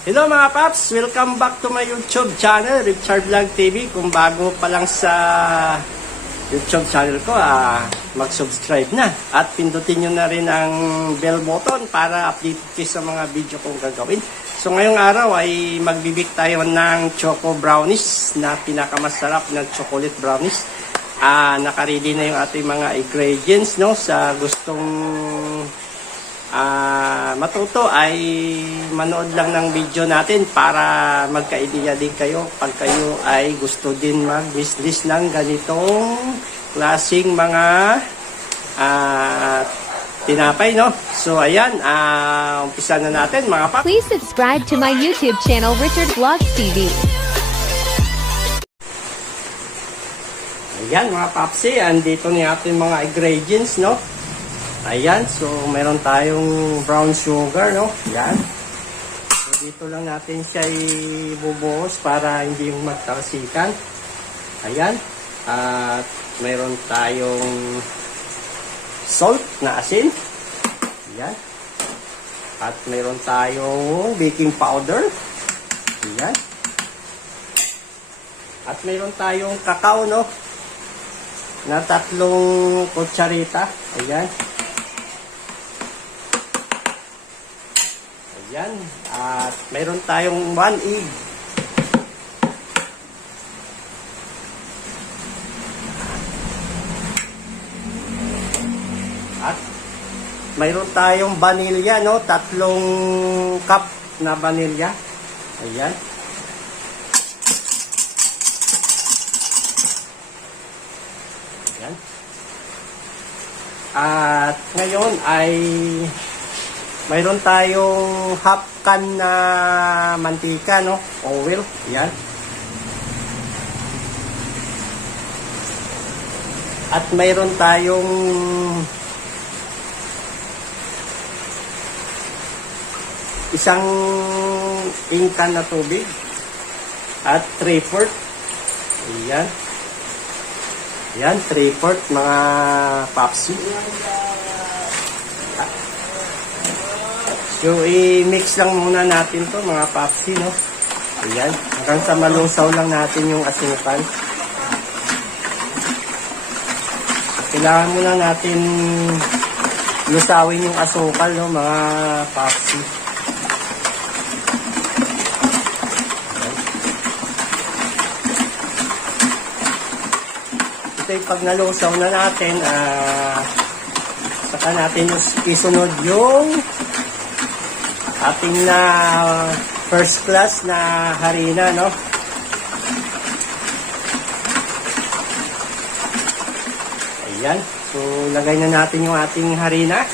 Hello mga paps! Welcome back to my YouTube channel, Richard Vlog TV. Kung bago pa lang sa YouTube channel ko, mag-subscribe na. At pindutin nyo na rin ang bell button para update kayo sa mga video kong gagawin. So ngayong araw ay magbibig tayo ng choco brownies na pinakamasarap na chocolate brownies. Nakaready na yung ating mga ingredients, no? Sa gustong matuto ay manood lang ng video natin para magka-idea din kayo pag kayo ay gusto din mag-business ng ganitong klaseng mga tinapay, no? So ayan, umpisa na natin mga paps. Please subscribe to my YouTube channel, Richard Vlogs TV. Ayan mga papsi, andito na ating mga ingredients, no? Ayan, so meron tayong brown sugar, no? Ayan. So dito lang natin siya ibubuhos para hindi magtarsikan. Ayan. At meron tayong salt na asin. Ayan. At meron tayong baking powder. Ayan. At meron tayong kakao, no? Na 3 kutsarita. Ayan. Ayan. At mayroon tayong 1 egg. At mayroon tayong vanilya, no? 3 cup na vanilya. Ayan. Ayan. At ngayon ay mayroon tayong half can na mantika, no? Oil. Yan. At mayroon tayong isang ingkan na tubig. At 3/4. Ayan. Ayan, 3/4 mga papsi. So, i-mix lang muna natin to mga papsi, no? Ayan. Hanggang sa malusaw lang natin yung asukal. Kailangan muna natin lusawin yung asukal, no, mga papsi. Ayan. Ito yung pag nalusaw na natin, saka natin isunod yung ating na first class na harina, no? Ayan. So, lagay na natin yung ating harina.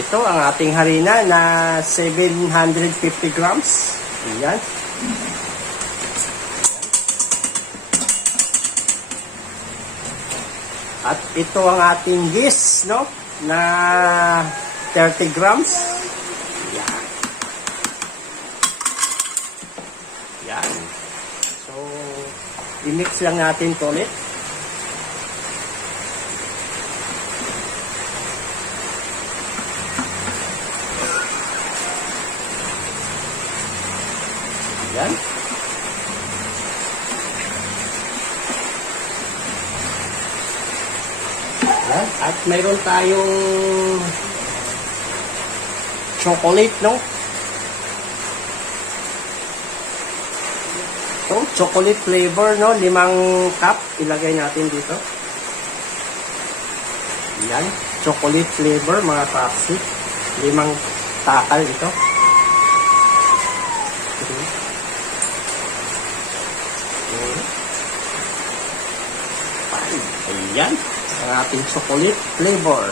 Ito ang ating harina na 750 grams. Ayan. At ito ang ating yeast, no? Na 30 grams. Yan. So, i-mix lang natin ito ulit. Yan. Yan. At mayroon tayong chocolate, no? Ito, chocolate flavor, no? 5 cup. Ilagay natin dito. Yan. Chocolate flavor, mga papsi. 5 takal ito. Ayan. Ang ating chocolate flavor.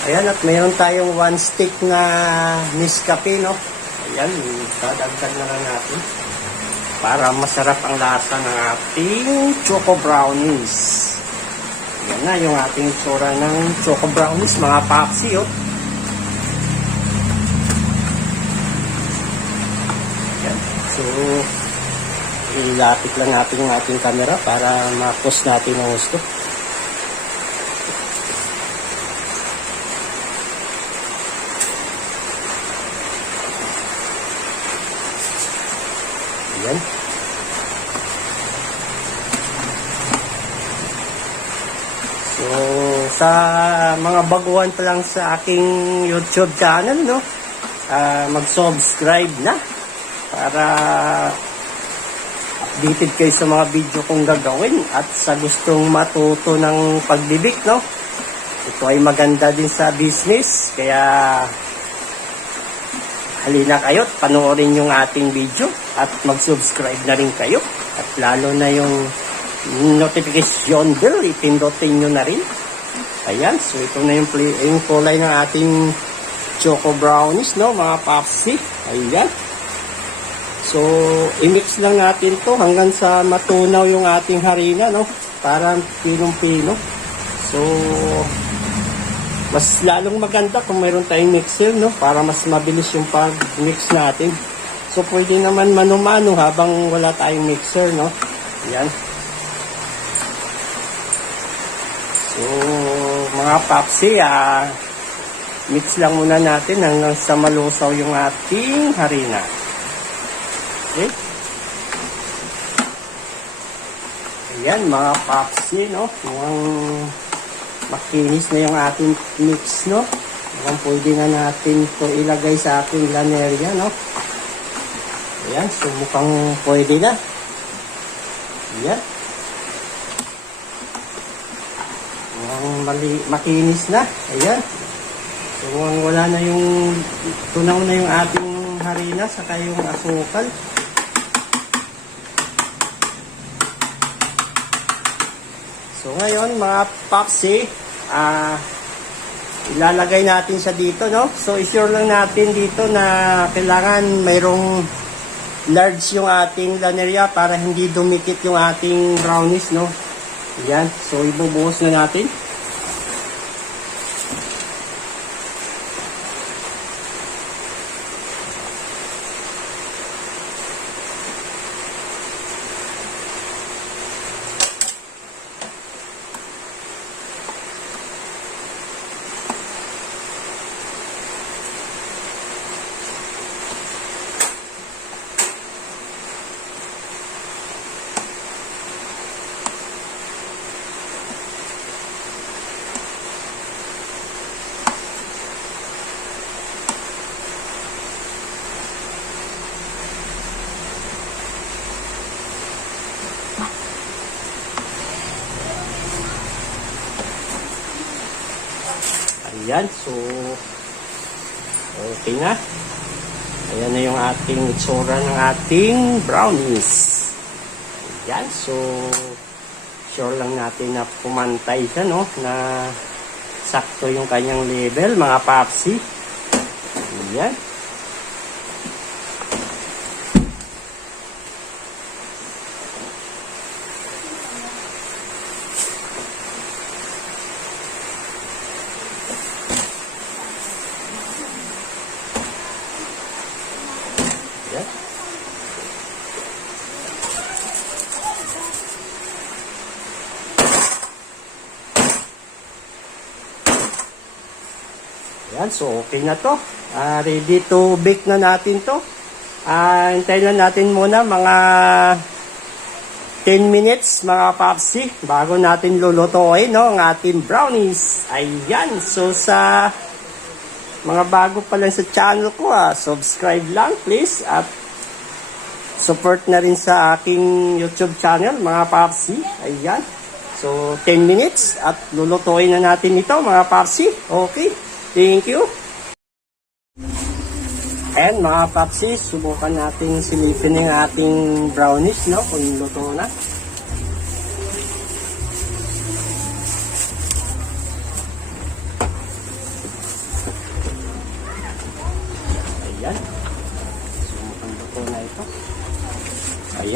Ayan, at mayroon tayong 1 stick na Nescafe, no? Ayan, dadagdag na lang natin para masarap ang lasa ng ating choco brownies. Ayan na yung ating itsura ng choco brownies, mga papsi, oh. Ayan. So, ilapit lang natin yung ating camera para ma-post natin ang gusto. Ayan. So, sa mga baguhan pa lang sa aking YouTube channel, no? Mag-subscribe na para updated kayo sa mga video kong gagawin at sa gustong matuto ng pagbibik, no? Ito ay maganda din sa business, kaya halina kayo at panoorin yung ating video at mag-subscribe na rin kayo. At lalo na yung notification bell, ipindutin nyo na rin. Ayan, so ito na yung kulay ng ating choco brownies, no, mga papsi. Ayan. So, i-mix lang natin to hanggang sa matunaw yung ating harina, no, parang pinong-pino. So, mas lalong maganda kung mayroon tayong mixer, no? Para mas mabilis yung pag-mix natin. So, pwede naman mano-mano habang wala tayong mixer, no? Yan. So, mga papsi, mix lang muna natin hanggang sa malusaw yung ating harina. Okay? Ayan, mga papsi, no? Mukhang makinis na yung ating mix, no? Mukhang pwede na natin ito ilagay sa ating laneria, no? Ayan, so mukhang pwede na. Ayan. Mukhang makinis na. Ayan. So mukhang wala na yung tunaw na yung ating harina saka yung asukal. So ngayon mga papsi, ilalagay natin siya dito, no? So isure lang natin dito na kailangan mayroong large yung ating laneria para hindi dumikit yung ating brownies, no? Yan, so ibubuhos na natin. Ayan, so okay na. Ayan na yung ating itsura ng ating brownies. Ayan, so sure lang natin na pumantay siya, no? Na sakto yung kanyang level, mga papsi. Ayan. Ayan, so okay na to. Ready to bake na natin to. Hintayin lang natin muna mga 10 minutes mga papsi bago natin lulutuin, no, ang ating brownies. Ayan, so sa mga bago pa lang sa channel ko, subscribe lang please at support na rin sa aking YouTube channel mga papsi. Ayan, so 10 minutes at lulutuin na natin ito mga papsi. Okay, thank you. And mga papsi, subukan natin silipin yung ating brownies, no, kung luto na.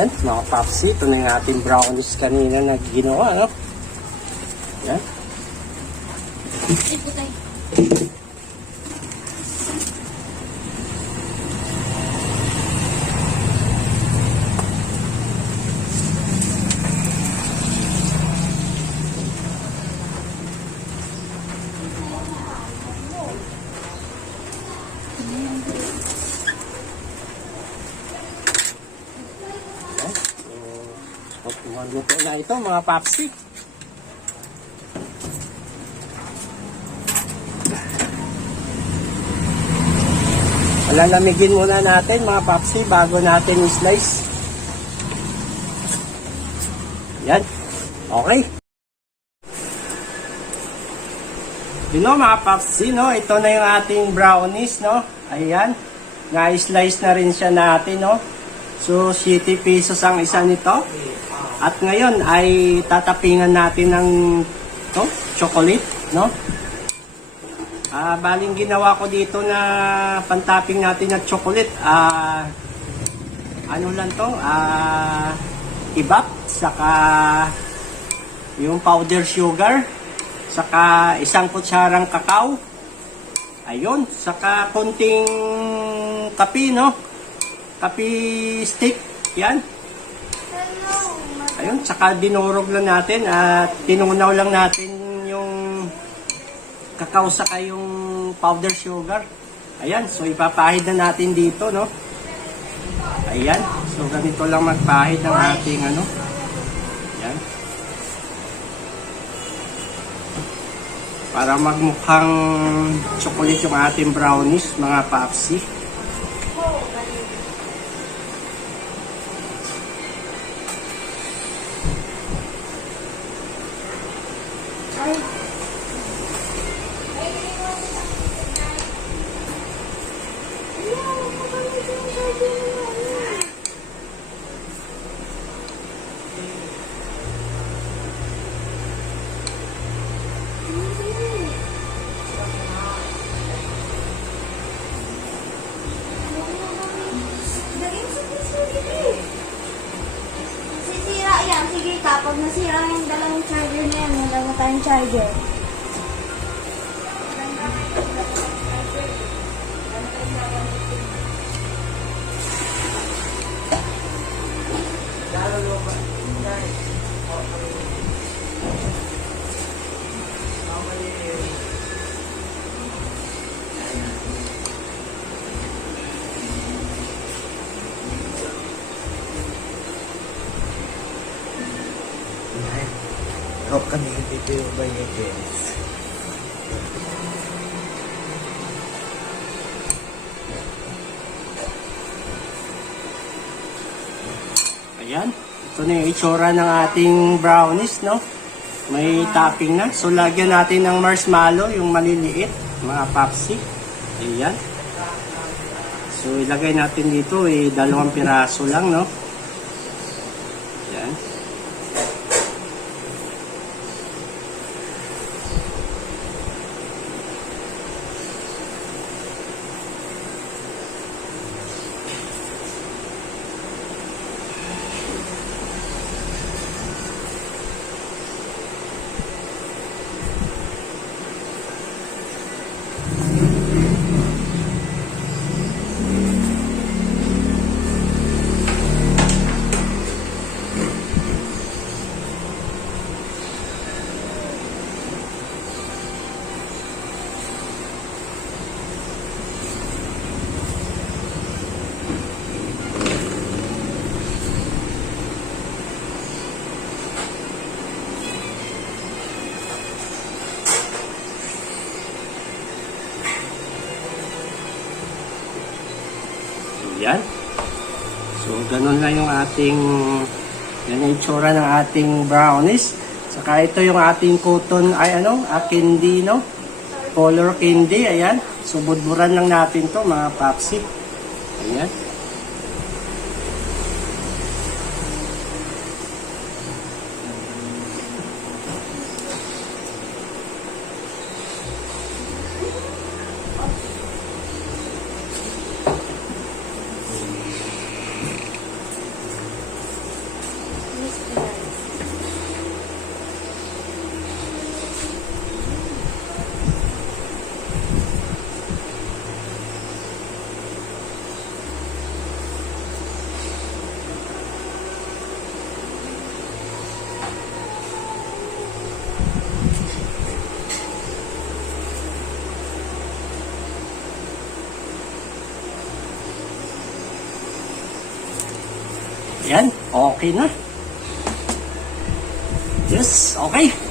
Ayan, mga papsi. Ito na yung ating brownies kanina na ginawa, no? Ayan. Luto na ito mga papsi. Lalamigin muna natin mga papsi bago natin i-slice. Yan. Okay. Yun know, mga papsi, no? Ito na yung ating brownies, no? Ayan. Na-slice na rin siya natin, no? So, 70 pesos ang isa nito. At ngayon ay tatapingan natin ng chocolate, no? Baling ginawa ko dito na pantaping natin ng chocolate. Ano lang to? Ibap, saka yung powder sugar, saka isang kutsarang kakao. Ayun, saka konting kape, no? Kape stick, yan. Ayun, saka dinurog lang natin at tinunaw lang natin yung kakao saka yung powder sugar. Ayan, so ipapahid na natin dito, no? Ayan, so ganito lang magpahid ng ating ano. Ayan. Para magmukhang chocolate yung ating brownies, mga papsi. Sisira yan. Sige ka, pag nasira yung dalawang charger na yan, wala mo tayong charger. Rock kami dito yung bayagin. Ayan, ito na yung itsura ng ating brownies, no? May topping na. So, lagyan natin ng marshmallow, yung maliliit, mga papsi. Ayan. So, ilagay natin dito, 2 piraso lang, no? Ayan. Yan. So, ganun lang yung ating, yan yung itsura ng ating brownies. Saka ito yung ating cotton, candy, no? Color candy, ayan. So, budburan lang natin to mga papsi. Ayan. Yan, okay na. Yes, okay.